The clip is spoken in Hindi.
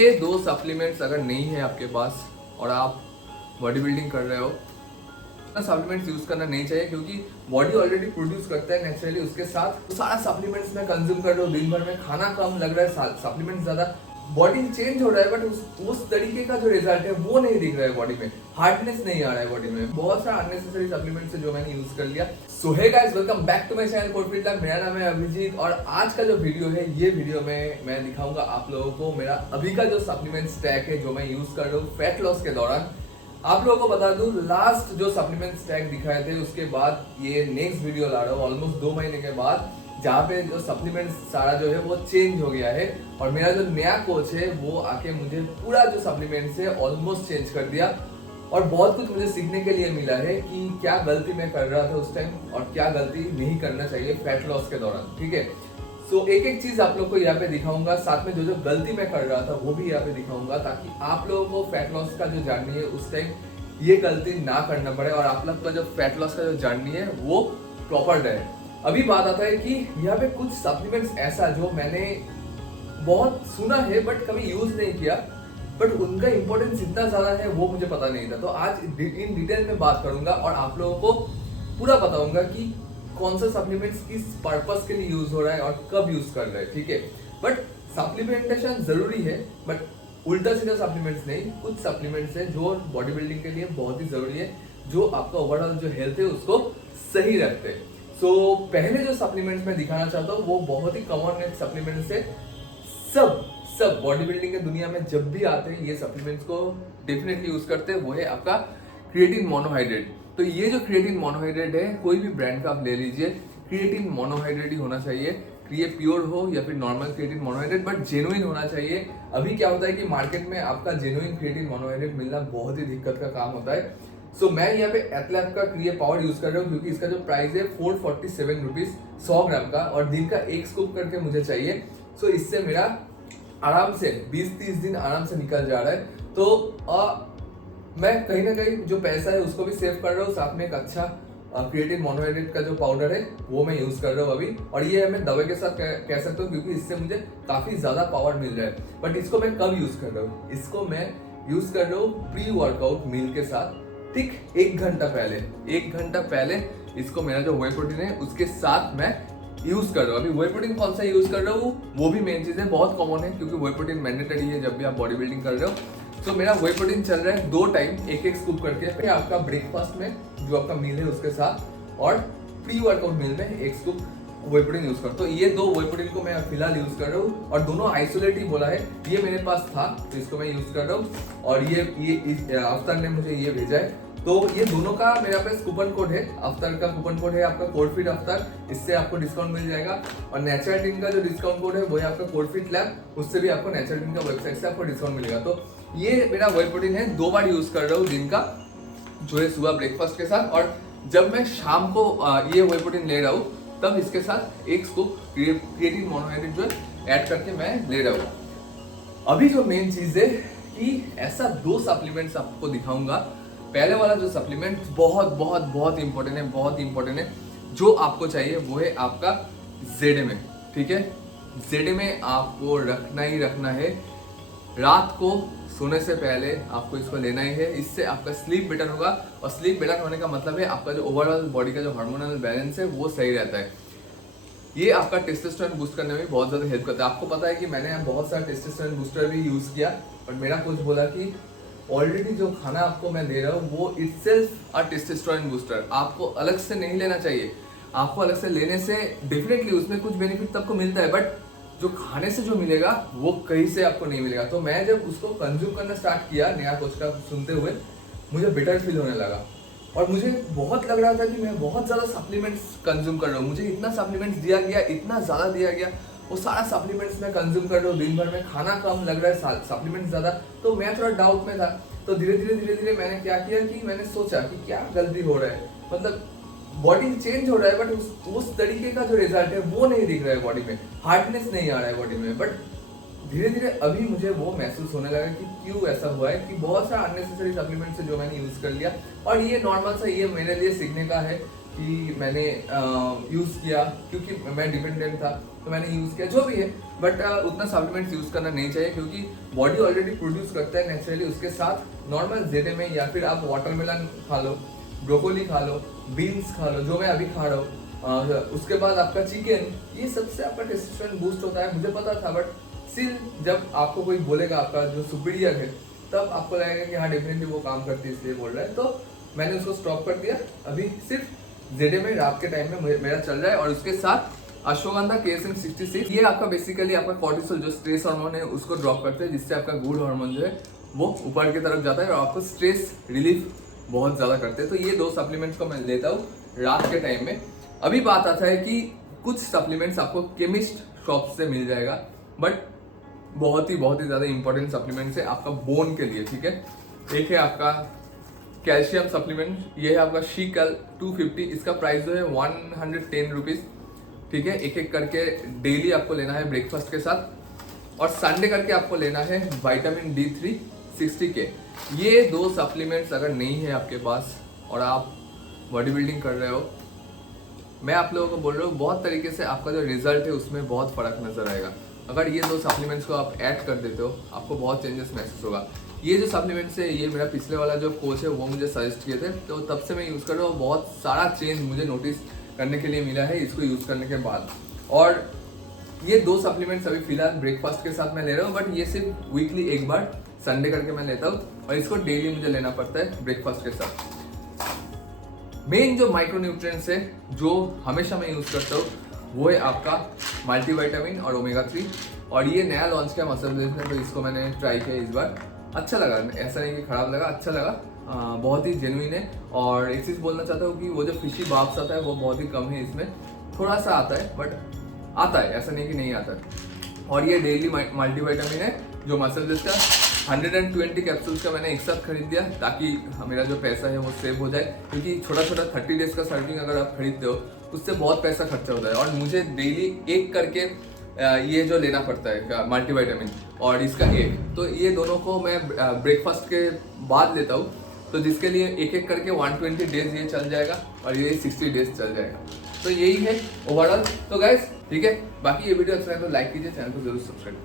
ये दो सप्लीमेंट्स अगर नहीं है आपके पास और आप बॉडी बिल्डिंग कर रहे हो, सप्लीमेंट्स यूज करना नहीं चाहिए क्योंकि बॉडी ऑलरेडी प्रोड्यूस करता है नेचुरली। उसके साथ तो सारा सप्लीमेंट्स में कंज्यूम कर रहे हो, दिन भर में खाना कम लग रहा है, सप्लीमेंट्स ज्यादा, बॉडी चेंज हो रहा है, बट उस तरीके का जो रिजल्ट है वो नहीं दिख रहा है बॉडी में, हार्डनेस नहीं आ रहा है बॉडी में। बहुत सारा अननेसेसरी सप्लीमेंट्स है जो मैंने यूज कर लिया। So hey guys, welcome back to my channel Codefit Lab. मेरा नाम है अभिजीत और आज का जो वीडियो है, ये वीडियो में मैं दिखाऊंगा आप लोगों को मेरा अभी का जो सप्लीमेंट स्टैक है जो मैं यूज कर रहा हूँ फैट लॉस के दौरान। आप लोगों को बता दूं, लास्ट जो सप्लीमेंट स्टैक दिखाए थे उसके बाद ये नेक्स्ट वीडियो ला रहा हूँ ऑलमोस्ट 2 महीने के बाद, जहाँ पे जो सप्लीमेंट सारा जो है वो चेंज हो गया है और मेरा जो नया कोच है वो आके मुझे पूरा जो सप्लीमेंट्स है ऑलमोस्ट चेंज कर दिया। और बहुत कुछ मुझे सीखने के लिए मिला है कि क्या गलती मैं कर रहा था उस टाइम और क्या गलती नहीं करना चाहिए फैट लॉस के दौरान। ठीक है, सो एक एक चीज आप लोग को यहाँ पे दिखाऊंगा, साथ में जो जो गलती मैं कर रहा था वो भी यहाँ पे दिखाऊंगा, ताकि आप लोगों को फैट लॉस का जो जर्नी है उस टाइम ये गलती ना करना पड़े और आप लोग का जो फैट लॉस का जो जर्नी है वो प्रॉपर रहे। अभी बात आता है कि यहाँ पे कुछ सप्लीमेंट्स ऐसा जो मैंने बहुत सुना है बट कभी यूज नहीं किया, बट उनका इंपॉर्टेंस इतना ज्यादा है वो मुझे पता नहीं था। तो आज इन डिटेल में बात करूंगा और आप लोगों को पूरा बताऊंगा कि कौन सा सप्लीमेंट्स किस पर्पस के लिए यूज हो रहा है और कब यूज कर रहे हैं। ठीक है, बट सप्लीमेंटेशन जरूरी है, बट उल्टा सीधा सप्लीमेंट्स नहीं। कुछ सप्लीमेंट्स है जो बॉडी बिल्डिंग के लिए बहुत ही जरूरी है, जो आपका ओवरऑल जो हेल्थ है उसको सही रखते हैं। सो पहले जो सप्लीमेंट्स मैं दिखाना चाहता हूँ वो बहुत ही कॉमन सप्लीमेंट्स है। सब बॉडी बिल्डिंग की दुनिया में जब भी आते हैं ये सप्लीमेंट्स को डेफिनेटली यूज करते हैं, वो है आपका क्रिएटिन मोनोहाइड्रेट। तो ये जो क्रिएटिन मोनोहाइड्रेट है, कोई भी ब्रांड का आप ले लीजिए, क्रिएटिन मोनोहाइड्रेट ही होना चाहिए। ये प्योर हो या फिर normal creatine monohydrate, but genuine होना चाहिए। अभी क्या होता है कि मार्केट में आपका जेन्युइन क्रिएटिन मोनोहाइड्रेट मिलना बहुत ही दिक्कत का काम होता है। सो मैं यहाँ पे एथलैब का क्रिए पावर यूज कर रहा हूँ क्योंकि इसका जो प्राइस है 447 रुपीज 100 ग्राम का, और दिन का एक स्कूप करके मुझे चाहिए। सो इससे मेरा आराम से 20-30 दिन आराम से निकल जा रहा है। तो मैं कहीं ना कहीं जो पैसा है उसको भी सेव कर रहा हूँ, साथ में एक अच्छा क्रिएटिन मोनोहाइड्रेट का जो पाउडर है वो मैं यूज कर रहा हूँ अभी। और ये मैं दवाई के साथ कह सकता हूँ क्योंकि इससे मुझे काफी ज्यादा पावर मिल रहा है। बट इसको मैं कब यूज कर रहा हूँ? इसको मैं यूज कर रहा हूँ प्री वर्कआउट मील के साथ, ठीक 1 घंटा पहले इसको मेरा जो व्हे प्रोटीन है उसके साथ मैं यूज कर रहा हूँ। अभी व्हे प्रोटीन कौन सा यूज कर रहा हूँ वो भी मेन चीज है, बहुत कॉमन है क्योंकि व्हे प्रोटीन मैंडेटरी है जब भी आप बॉडी बिल्डिंग कर रहे हो। तो मेरा व्हे प्रोटीन चल रहा है 2 टाइम एक स्कूप करके, आपका ब्रेकफास्ट में जो आपका मील है उसके साथ और प्री वर्कआउट मील में 1 स्कूप व्हे प्रोटीन यूज कर। तो ये 2 व्हे प्रोटीन को मैं फिलहाल यूज कर रहा हूँ और दोनों आइसोलेट ही बोला है, ये मेरे पास था तो इसको मैं यूज कर रहा हूँ। और ये अफ्तर ने मुझे ये भेजा है, तो ये दोनों का मेरे पास कूपन कोड है, अफ्तर का कूपन कोड है आपका कोडफिट अफ्तर, इससे आपको डिस्काउंट मिल जाएगा। और नेचरटिन का जो डिस्काउंट कोड है वो है आपका कोडफिट लैब, उससे भी आपको नेचरटिन का वेबसाइट से आपको डिस्काउंट मिलेगा। तो ये मेरा व्हे प्रोटीन है, 2 बार यूज कर रहा हूँ दिन का, जो है सुबह ब्रेकफास्ट के साथ, और जब मैं शाम को ये व्हे प्रोटीन ले रहा हूँ तब इसके साथ 1 स्कूप क्रिएटिन मोनोहाइड्रेट जो है ऐड करके मैं ले रहा हूँ। अभी जो मेन चीज है कि ऐसा 2 सप्लीमेंट्स आपको दिखाऊंगा। पहले वाला जो सप्लीमेंट बहुत इंपॉर्टेंट है, जो आपको चाहिए वो है आपका ZMA। ठीक है, ZMA आपको रखना ही रखना है। रात को सोने से पहले आपको इसको लेना ही है, इससे आपका स्लीप बेटर होगा। और स्लीप बेटर होने का मतलब है आपका जो ओवरऑल बॉडी का जो हार्मोनल बैलेंस है वो सही रहता है। ये आपका टेस्टोस्टेरोन बूस्ट करने में बहुत ज्यादा हेल्प करता है। आपको पता है कि मैंने बहुत सारा टेस्टोस्टेरोन बूस्टर भी यूज किया, और मेरा कोच बोला कि ऑलरेडी जो खाना आपको मैं दे रहा हूँ वो इटसेल्फ अ टेस्टोस्टेरोन बूस्टर, आपको अलग से नहीं लेना चाहिए। आपको अलग से लेने से डेफिनेटली उसमें कुछ बेनिफिट आपको मिलता है, बट जो खाने से जो मिलेगा वो कहीं से आपको नहीं मिलेगा। तो मैं जब उसको कंज्यूम करना स्टार्ट किया नया कोच का सुनते हुए, मुझे बेटर फील होने लगा और मुझे बहुत लग रहा था कि मैं बहुत ज़्यादा सप्लीमेंट्स कंज्यूम कर रहा हूँ। मुझे इतना सप्लीमेंट्स दिया गया, इतना ज़्यादा दिया गया, वो सारा सप्लीमेंट्स मैं कंज्यूम कर रहा हूँ, दिन भर में खाना कम लग रहा है, सप्लीमेंट्स ज़्यादा। तो मैं थोड़ा डाउट में था। तो धीरे धीरे मैंने क्या किया कि मैंने सोचा कि क्या गलती हो रहा है, मतलब बॉडी चेंज हो रहा है बट उस तरीके का जो रिजल्ट है वो नहीं दिख रहा है बॉडी में, हार्डनेस नहीं आ रहा है बॉडी में। बट धीरे धीरे अभी मुझे वो महसूस होने लगा कि क्यों ऐसा हुआ है, कि बहुत सारा अननेसेसरी सप्लीमेंट्स है जो मैंने यूज कर लिया। और ये नॉर्मल सा, ये मेरे लिए सीखने का है कि मैंने यूज़ किया, क्योंकि मैं डिपेंडेंट था तो मैंने यूज़ किया, जो भी है। बट उतना सप्लीमेंट्स यूज़ करना नहीं चाहिए, क्योंकि बॉडी ऑलरेडी प्रोड्यूस करता है नेचुरली। उसके साथ नॉर्मल जेडे में या फिर आप वाटरमेलन खा लो, ब्रोकोली खा लो, बीन्स खा लो, जो मैं अभी खा रहा हूँ, उसके बाद आपका चिकन, ये सबसे आपका टेस्टोस्टेरोन बूस्ट होता है। मुझे पता था, बट स्टिल जब आपको कोई बोलेगा आपका जो सुपीरियर है, तब आपको लगेगा कि हाँ डेफिनेटली वो काम करती है, इसलिए बोल रहा है। तो मैंने उसको स्टॉप कर दिया। अभी सिर्फ जेडे में रात के टाइम में मेरा चल रहा है, और उसके साथ अश्वगंधा KSM 66, ये आपका बेसिकली आपका कॉर्टिसोल जो स्ट्रेस हार्मोन है उसको ड्रॉप करते हैं, जिससे आपका गुड हार्मोन जो है वो ऊपर की तरफ जाता है और आपको स्ट्रेस रिलीफ बहुत ज़्यादा करते हैं। तो ये 2 सप्लीमेंट्स को मैं लेता हूँ रात के टाइम में। अभी बात आता है कि कुछ सप्लीमेंट्स आपको केमिस्ट शॉप से मिल जाएगा, बट बहुत ही ज़्यादा इंपॉर्टेंट सप्लीमेंट्स है आपका बोन के लिए, ठीक है। एक है आपका कैल्शियम सप्लीमेंट, ये है आपका शीकल 250, इसका प्राइस जो है 110 रुपीज़, ठीक है। एक एक करके डेली आपको लेना है ब्रेकफास्ट के साथ, और संडे करके आपको लेना है विटामिन D3 60 के। ये 2 सप्लीमेंट्स अगर नहीं है आपके पास और आप बॉडी बिल्डिंग कर रहे हो, मैं आप लोगों को बोल रहा हूँ, बहुत तरीके से आपका जो रिजल्ट है उसमें बहुत फ़र्क नज़र आएगा। अगर ये 2 सप्लीमेंट्स को आप ऐड कर देते हो, आपको बहुत चेंजेस महसूस होगा। ये जो सप्लीमेंट्स है, ये मेरा पिछले वाला जो कोच है वो मुझे सजेस्ट किए थे, तो तब से मैं यूज़ कर रहा हूँ। बहुत सारा चेंज मुझे नोटिस करने के लिए मिला है इसको यूज़ करने के बाद। और ये 2 सप्लीमेंट्स अभी फिलहाल ब्रेकफास्ट के साथ मैं ले रहा हूँ, बट ये सिर्फ वीकली एक बार संडे करके मैं लेता हूँ, और इसको डेली मुझे लेना पड़ता है ब्रेकफास्ट के साथ। मेन जो माइक्रोन्यूट्रिएंट्स है जो हमेशा मैं यूज़ करता हूँ, वो है आपका मल्टीविटामिन और ओमेगा 3। और ये नया लॉन्च किया मसल ब्लेज ने, तो इसको मैंने ट्राई किया इस बार। अच्छा लगा, ऐसा नहीं कि खराब लगा, अच्छा लगा, बहुत ही जेन्युइन है। और एक चीज़ बोलना चाहता हूँ कि वो जो फिशी बाब्स आता है वो बहुत ही कम है इसमें, थोड़ा सा आता है, बट आता है, ऐसा नहीं कि नहीं आता है। और ये डेली मल्टीविटामिन है जो मसल ब्लेज का 120 कैप्सूल्स का मैंने एक साथ खरीद दिया, ताकि मेरा जो पैसा है वो सेव हो जाए। क्योंकि छोटा 30 डेज का सर्विंग अगर आप खरीदते हो, उससे बहुत पैसा खर्चा होता है, और मुझे डेली एक करके ये जो लेना पड़ता है मल्टीविटामिन और इसका एक, तो ये दोनों को मैं ब्रेकफास्ट के बाद लेता हूँ, तो जिसके लिए एक एक करके 120 डेज ये चल जाएगा और ये 60 डेज चल जाएगा। तो यही है ओवरऑल। तो गाइस ठीक है, बाकी ये वीडियो अच्छा लगे तो लाइक कीजिए, चैनल को जरूर सब्सक्राइब कीजिए।